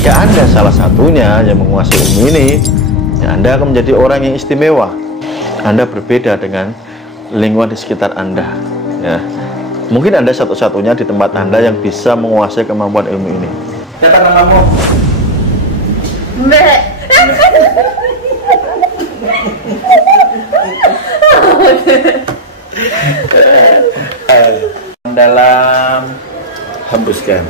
jika Anda salah satunya yang menguasai ilmu ini, ya Anda akan menjadi orang yang istimewa. Anda berbeda dengan lingkungan di sekitar Anda. Ya. Mungkin Anda satu-satunya di tempat Anda yang bisa menguasai kemampuan ilmu ini. Siapa namamu? Mbak. Dalam, hembuskan.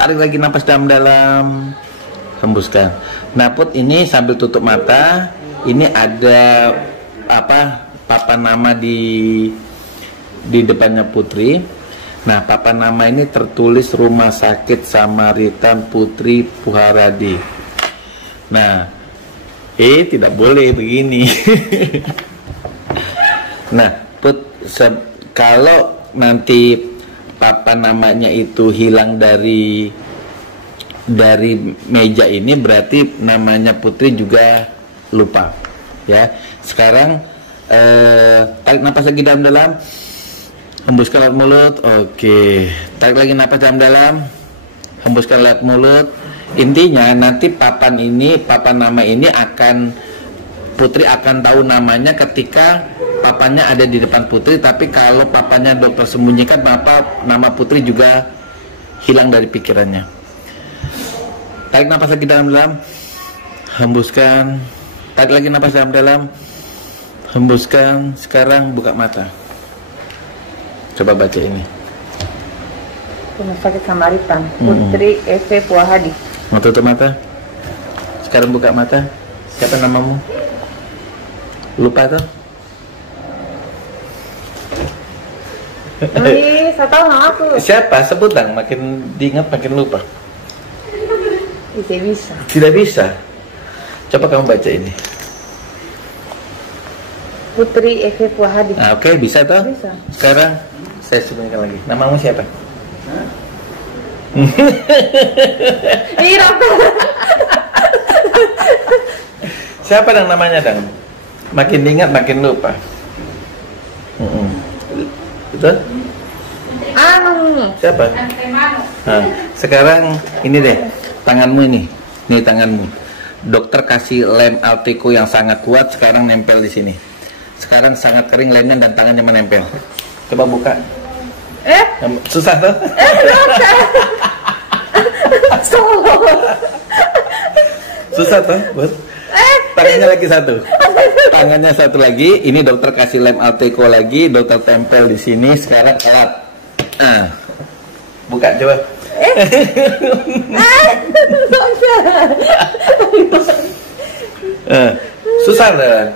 Tarik lagi napas dalam-dalam, hembuskan. Nah, Put, ini sambil tutup mata, ini ada papan nama di depannya Putri. Nah, papan nama ini tertulis Rumah Sakit Samaritan Putri Puharadi. Nah, tidak boleh begini. Nah, Put, kalau nanti papan namanya itu hilang dari meja ini, berarti namanya Putri juga lupa. Ya, sekarang tarik napas lagi dalam-dalam, hembuskan lewat mulut. Oke, tarik lagi napas dalam-dalam, hembuskan lewat mulut. Intinya nanti papan nama ini Putri akan tahu namanya ketika papannya ada di depan Putri. Tapi kalau papannya dokter sembunyikan, maka nama Putri juga hilang dari pikirannya. Tarik napas lagi dalam-dalam, hembuskan. Tarik lagi napas dalam-dalam, hembuskan. Sekarang buka mata. Coba baca ini. Rumah Sakit Samaritan Putri Eve Puharadi. Mau tutup mata. Sekarang buka mata. Siapa namamu? Lupa tuh? Saya tahu nama aku. Siapa? Sebut dong. Makin diingat makin lupa. Tidak bisa. Tidak bisa. Coba kamu baca ini. Putri Eve Puharadi. Nah, oke, bisa toh? Bisa. Sekarang saya sebutkan lagi. Namamu siapa? Siapa dong namanya dong? Makin diingat makin lupa. Betul? Siapa? Nah, sekarang ini deh, tanganmu ini tanganmu. Dokter kasih lem Alteco yang sangat kuat, sekarang nempel di sini. Sekarang sangat kering lemnya dan tangannya menempel. Coba buka. Susah tuh? Susah tuh, Bud? Tangannya lagi satu. Tangannya satu lagi. Ini dokter kasih lem Alteco lagi, dokter tempel di sini. Sekarang alat. Buka coba. Susah deh.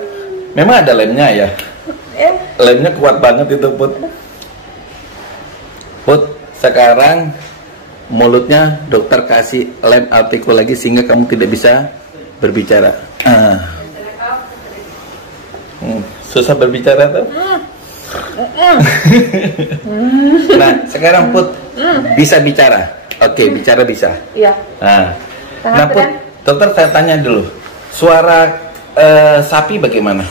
Memang ada lemnya ya. Lemnya kuat banget itu, Put. Put, sekarang mulutnya dokter kasih lem Alteco lagi sehingga kamu tidak bisa berbicara. Susah berbicara tuh. Nah, sekarang Put bisa bicara. Oke, bicara bisa. Iya. Nah, Put, dokter saya tanya dulu. Suara sapi bagaimana?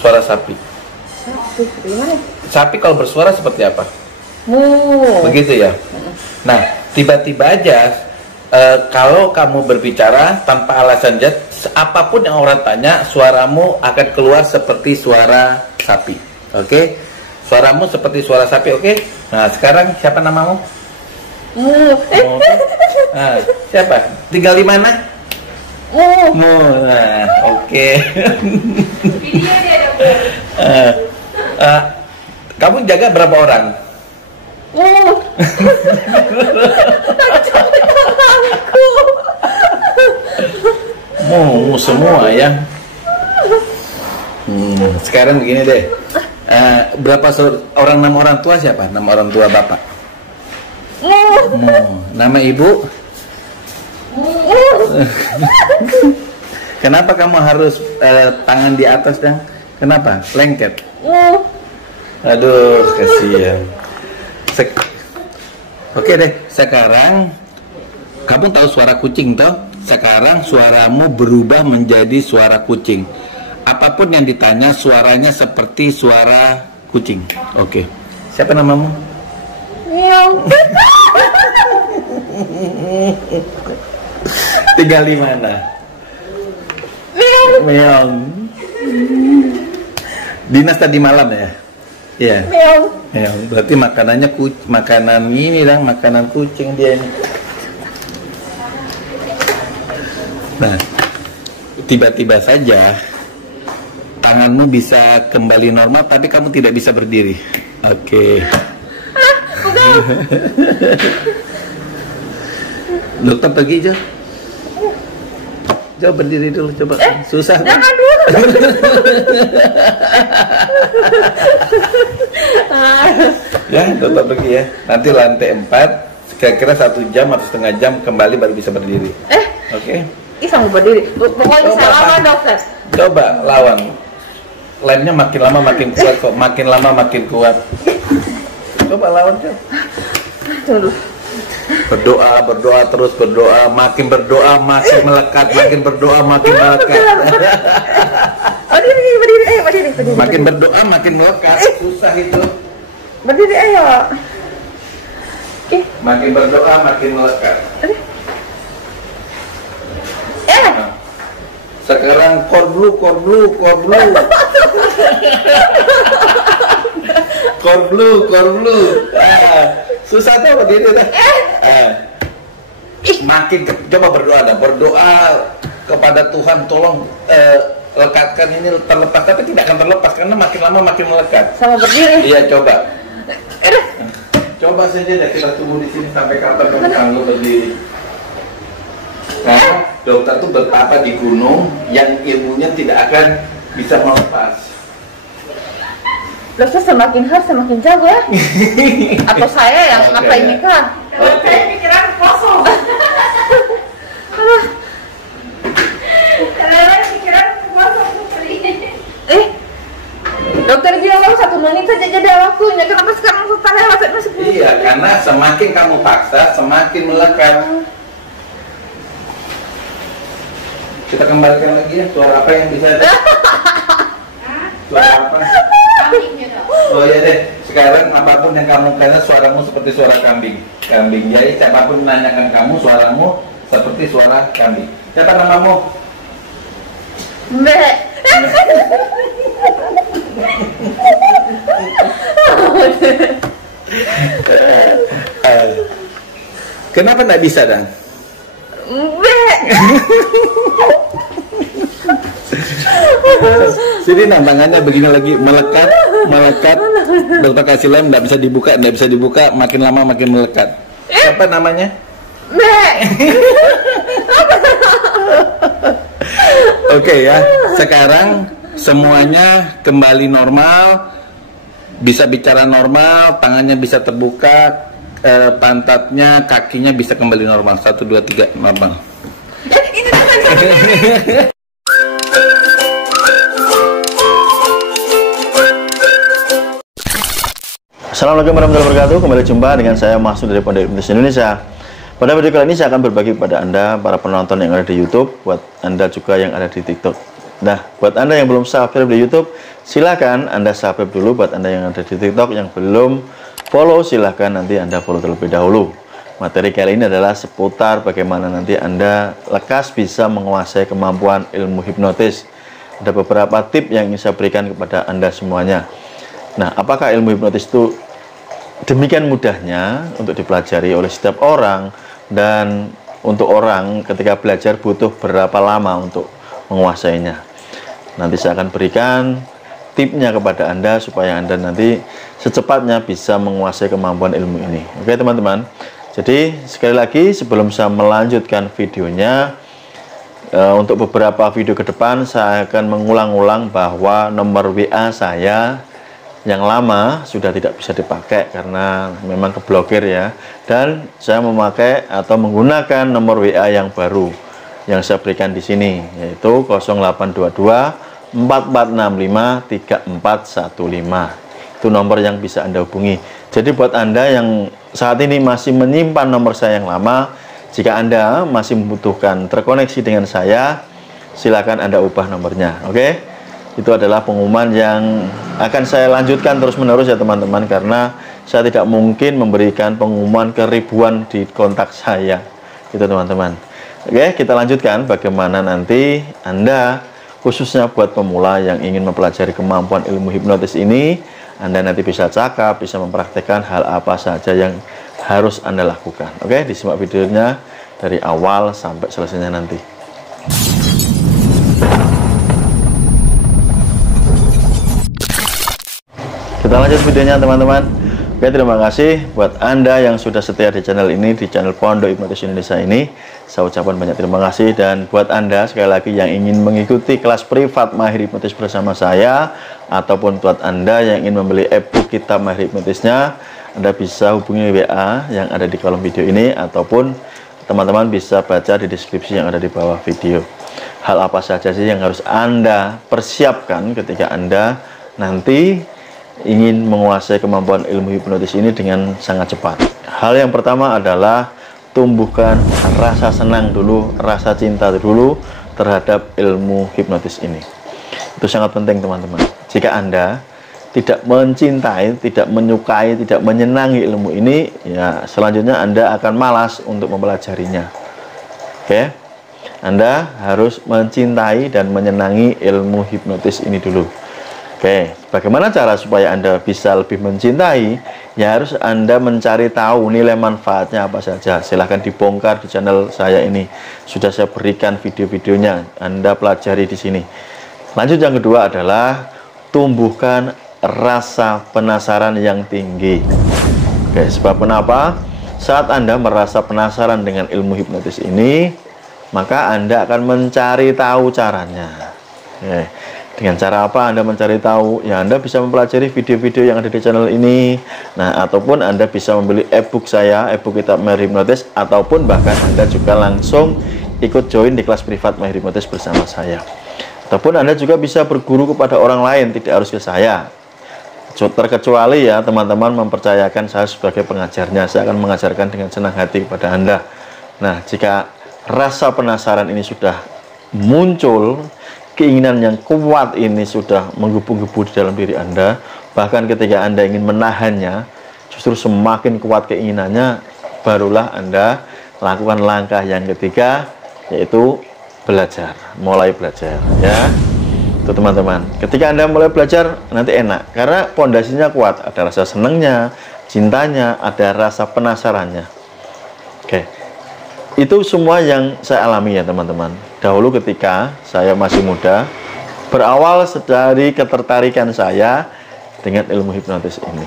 Suara sapi. Sapi gimana? Sapi kalau bersuara seperti apa? Mu. Begitu ya. Nah, tiba-tiba aja kalau kamu berbicara tanpa alasan apapun yang orang tanya, suaramu akan keluar seperti suara sapi. Oke? Suaramu seperti suara sapi, oke? Nah, sekarang siapa namamu? Nah, siapa? Tinggal di mana? Nah, oke. Kamu jaga berapa orang? Semua ya. Sekarang begini deh. Berapa nama orang tua siapa? Nama orang tua bapak? Nama ibu? Kenapa kamu harus tangan di atas dong? Kenapa? Lengket? Aduh, kasihan. Oke deh, sekarang kamu tahu suara kucing toh? Sekarang suaramu berubah menjadi suara kucing. Apapun yang ditanya, suaranya seperti suara kucing. Oke. Siapa namamu? Miau. Tinggal di mana? Meong. Dinas tadi malam ya? Iya. Meong. Meong. Berarti makanannya makanan ini dong, makanan kucing dia ini. Nah, tiba-tiba saja tanganmu bisa kembali normal, tapi kamu tidak bisa berdiri. Oke. Dokter pergi Jo. Jo berdiri dulu coba. Susah. Jangan dulu. Ya, dokter pergi ya. Nanti lantai 4, kira-kira 1 jam atau setengah jam kembali baru bisa berdiri. Oke. Ih, sama berdiri. Pokoknya Coba, saya lawan Pak. dokter. Coba lawan. Lemnya makin lama makin kuat kok, makin lama makin kuat. Coba lawan coba. Tunggu. Berdoa terus, makin berdoa makin melekat, makin berdoa makin melekat. Berdiri. Makin berdoa makin melekat, susah itu. Berdiri, ayo. Makin berdoa makin melekat. Nah, sekarang core blue. Core blue. Susah tuh berdiri dah. Coba berdoa kepada Tuhan, tolong lekatkan ini terlepas, tapi tidak akan terlepas karena makin lama makin melekat. Sama berdiri. Iya, coba. Coba saja deh, kita tunggu di sini sampai kapan kamu sanggup berdiri. Karena dokter tuh betapa di gunung yang ilmunya tidak akan bisa melepas. Dokter semakin hari semakin jago ya. Atau saya yang Oke, apa ini kan? Oke. Pikiran kosong. Dokter bilang mau 1 menit saja jeda waktunya. Kenapa sekarang sudah lewat masuk? Iya, karena semakin kamu paksa, semakin melekat. Kita kembalikan lagi ya, suara apa yang bisa? Suara apa? Oh iya deh, sekarang apapun yang kamu kena suaramu seperti suara kambing. Jadi siapapun menanyakan kamu, suaramu seperti suara kambing. Siapa namamu? Mbak. Kenapa nggak bisa Dan? Mbak. Sini tangannya begini lagi melekat. Dokter kasih lem, nggak bisa dibuka, makin lama makin melekat. Siapa namanya? Mbak. Oke ya, sekarang semuanya kembali normal, bisa bicara normal, tangannya bisa terbuka, pantatnya, kakinya bisa kembali normal. 1, 2, 3 normal. Ini tangan. Assalamualaikum warahmatullahi wabarakatuh. Kembali jumpa dengan saya Masud dari Pondok Hipnotis Indonesia. Pada video kali ini saya akan berbagi kepada Anda, para penonton yang ada di YouTube, buat Anda juga yang ada di TikTok. Nah, buat Anda yang belum subscribe di YouTube, silakan Anda subscribe dulu. Buat Anda yang ada di TikTok yang belum follow, silakan nanti Anda follow terlebih dahulu. Materi kali ini adalah seputar bagaimana nanti Anda lekas bisa menguasai kemampuan ilmu hipnotis. Ada beberapa tip yang ingin saya berikan kepada Anda semuanya. Nah, apakah ilmu hipnotis itu demikian mudahnya untuk dipelajari oleh setiap orang, dan untuk orang ketika belajar butuh berapa lama untuk menguasainya? Nanti saya akan berikan tipnya kepada Anda supaya Anda nanti secepatnya bisa menguasai kemampuan ilmu ini. Oke teman-teman, jadi sekali lagi sebelum saya melanjutkan videonya, untuk beberapa video ke depan saya akan mengulang-ulang bahwa nomor WA saya yang lama sudah tidak bisa dipakai karena memang keblokir ya, dan saya memakai atau menggunakan nomor WA yang baru yang saya berikan di sini, yaitu 0822 4465 3415. Itu nomor yang bisa Anda hubungi. Jadi buat Anda yang saat ini masih menyimpan nomor saya yang lama, jika Anda masih membutuhkan terkoneksi dengan saya, silakan Anda ubah nomornya. Oke? Itu adalah pengumuman yang akan saya lanjutkan terus-menerus ya teman-teman, karena saya tidak mungkin memberikan pengumuman ke ribuan di kontak saya, gitu teman-teman. Oke, kita lanjutkan bagaimana nanti Anda, khususnya buat pemula yang ingin mempelajari kemampuan ilmu hipnotis ini, Anda nanti bisa cakap, bisa mempraktekkan hal apa saja yang harus Anda lakukan. Oke, disimak videonya dari awal sampai selesainya nanti. Kita lanjut videonya teman-teman. Oke, terima kasih buat Anda yang sudah setia di channel ini, di channel Pondok Hipnotis Indonesia ini. Saya ucapkan banyak terima kasih. Dan buat Anda sekali lagi yang ingin mengikuti kelas privat Mahir Hipnotis bersama saya, ataupun buat Anda yang ingin membeli e-book kitab Mahir Hipnotisnya, Anda bisa hubungi WA yang ada di kolom video ini, ataupun teman-teman bisa baca di deskripsi yang ada di bawah video. Hal apa saja sih yang harus Anda persiapkan ketika Anda nanti ingin menguasai kemampuan ilmu hipnotis ini dengan sangat cepat? Hal yang pertama adalah tumbuhkan rasa senang dulu, rasa cinta dulu terhadap ilmu hipnotis ini. Itu sangat penting teman-teman. Jika Anda tidak mencintai, tidak menyukai, tidak menyenangi ilmu ini, ya selanjutnya Anda akan malas untuk mempelajarinya. Oke, Anda harus mencintai dan menyenangi ilmu hipnotis ini dulu. Oke, bagaimana cara supaya Anda bisa lebih mencintai? Ya harus Anda mencari tahu nilai manfaatnya apa saja. Silahkan dibongkar di channel saya ini. Sudah saya berikan video-videonya, Anda pelajari di sini. Lanjut, yang kedua adalah tumbuhkan rasa penasaran yang tinggi. Oke, sebab kenapa? Saat Anda merasa penasaran dengan ilmu hipnotis ini, maka Anda akan mencari tahu caranya. Oke. Dengan cara apa Anda mencari tahu? Ya, Anda bisa mempelajari video-video yang ada di channel ini. Nah, ataupun Anda bisa membeli e-book saya, e-book kitab Mahir Hipnotis, ataupun bahkan Anda juga langsung ikut join di kelas privat Mahir Hipnotis bersama saya. Ataupun Anda juga bisa berguru kepada orang lain, tidak harus ke saya. Terkecuali ya teman-teman mempercayakan saya sebagai pengajarnya, saya akan mengajarkan dengan senang hati kepada Anda. Nah, jika rasa penasaran ini sudah muncul, keinginan yang kuat ini sudah menggebu-gebu di dalam diri Anda, bahkan ketika Anda ingin menahannya, justru semakin kuat keinginannya, barulah Anda lakukan langkah yang ketiga, yaitu belajar, mulai belajar ya. Itu teman-teman, ketika Anda mulai belajar nanti enak, karena pondasinya kuat, ada rasa senangnya, cintanya, ada rasa penasarannya. Oke, itu semua yang saya alami ya teman-teman. Dahulu ketika saya masih muda, berawal dari ketertarikan saya dengan ilmu hipnotis ini.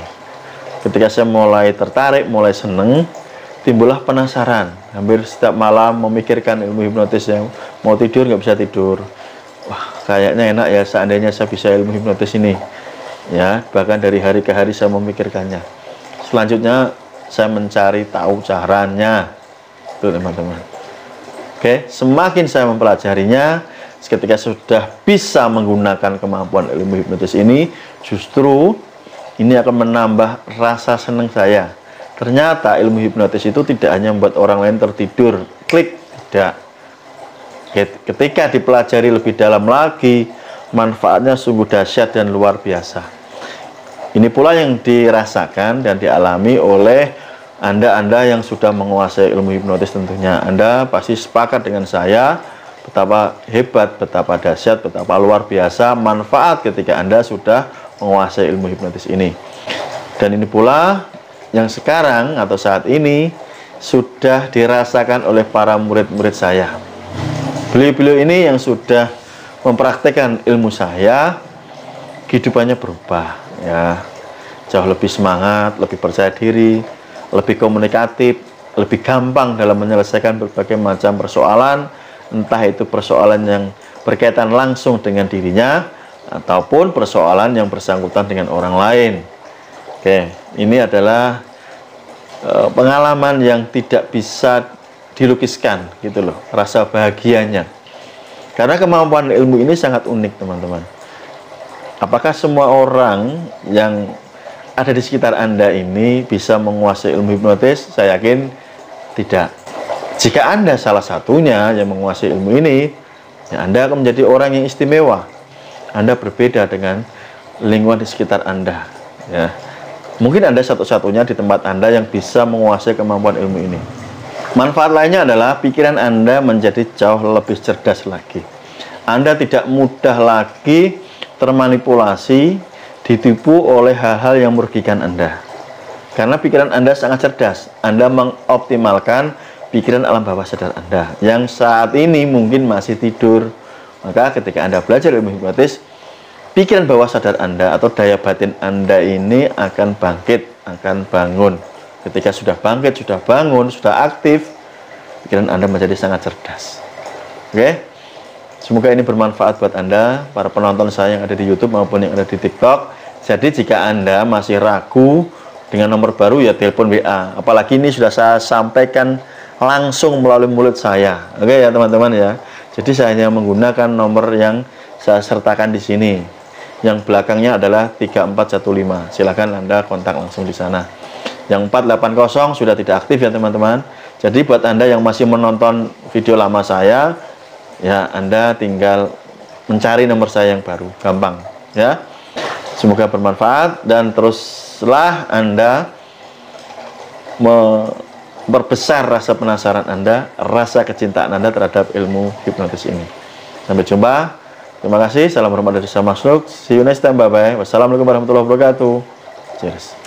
Ketika saya mulai tertarik, mulai seneng, timbullah penasaran. Hampir setiap malam memikirkan ilmu hipnotis, yang mau tidur nggak bisa tidur. Wah, kayaknya enak ya seandainya saya bisa ilmu hipnotis ini. Ya, bahkan dari hari ke hari saya memikirkannya. Selanjutnya saya mencari tahu caranya. Itu teman-teman. Oke, semakin saya mempelajarinya, ketika sudah bisa menggunakan kemampuan ilmu hipnotis ini, justru ini akan menambah rasa senang saya. Ternyata ilmu hipnotis itu tidak hanya membuat orang lain tertidur, klik, tidak. Ketika dipelajari lebih dalam lagi, manfaatnya sungguh dahsyat dan luar biasa. Ini pula yang dirasakan dan dialami oleh Anda yang sudah menguasai ilmu hipnotis. Tentunya Anda pasti sepakat dengan saya betapa hebat, betapa dahsyat, betapa luar biasa manfaat ketika Anda sudah menguasai ilmu hipnotis ini. Dan ini pula yang sekarang atau saat ini sudah dirasakan oleh para murid-murid saya. Beliau-beliau ini yang sudah mempraktekkan ilmu saya, kehidupannya berubah ya, jauh lebih semangat, lebih percaya diri, lebih komunikatif, lebih gampang dalam menyelesaikan berbagai macam persoalan, entah itu persoalan yang berkaitan langsung dengan dirinya ataupun persoalan yang bersangkutan dengan orang lain. Oke, ini adalah pengalaman yang tidak bisa dilukiskan gitu loh, rasa bahagianya. Karena kemampuan ilmu ini sangat unik teman-teman. Apakah semua orang yang ada di sekitar Anda ini bisa menguasai ilmu hipnotis? Saya yakin tidak. Jika Anda salah satunya yang menguasai ilmu ini, ya Anda akan menjadi orang yang istimewa. Anda berbeda dengan lingkungan di sekitar Anda ya. Mungkin Anda satu-satunya di tempat Anda yang bisa menguasai kemampuan ilmu ini. Manfaat lainnya adalah pikiran Anda menjadi jauh lebih cerdas lagi. Anda tidak mudah lagi termanipulasi, ditipu oleh hal-hal yang merugikan Anda. Karena pikiran Anda sangat cerdas. Anda mengoptimalkan pikiran alam bawah sadar Anda yang saat ini mungkin masih tidur. Maka ketika Anda belajar ilmu hipnotis, pikiran bawah sadar Anda atau daya batin Anda ini akan bangkit, akan bangun. Ketika sudah bangkit, sudah bangun, sudah aktif, pikiran Anda menjadi sangat cerdas. Oke? Semoga ini bermanfaat buat Anda, para penonton saya yang ada di YouTube maupun yang ada di TikTok. Jadi jika Anda masih ragu dengan nomor baru, ya telepon WA. Apalagi ini sudah saya sampaikan langsung melalui mulut saya. Oke ya teman-teman ya. Jadi saya hanya menggunakan nomor yang saya sertakan di sini. Yang belakangnya adalah 3415. Silakan Anda kontak langsung di sana. Yang 480 sudah tidak aktif ya teman-teman. Jadi buat Anda yang masih menonton video lama saya, ya Anda tinggal mencari nomor saya yang baru, gampang ya. Semoga bermanfaat dan teruslah Anda memperbesar rasa penasaran Anda, rasa kecintaan Anda terhadap ilmu hipnotis ini. Sampai jumpa. Terima kasih. Salam hormat dari saya Mas Nuk. See you next time. Bye bye. Wassalamualaikum warahmatullahi wabarakatuh. Cheers.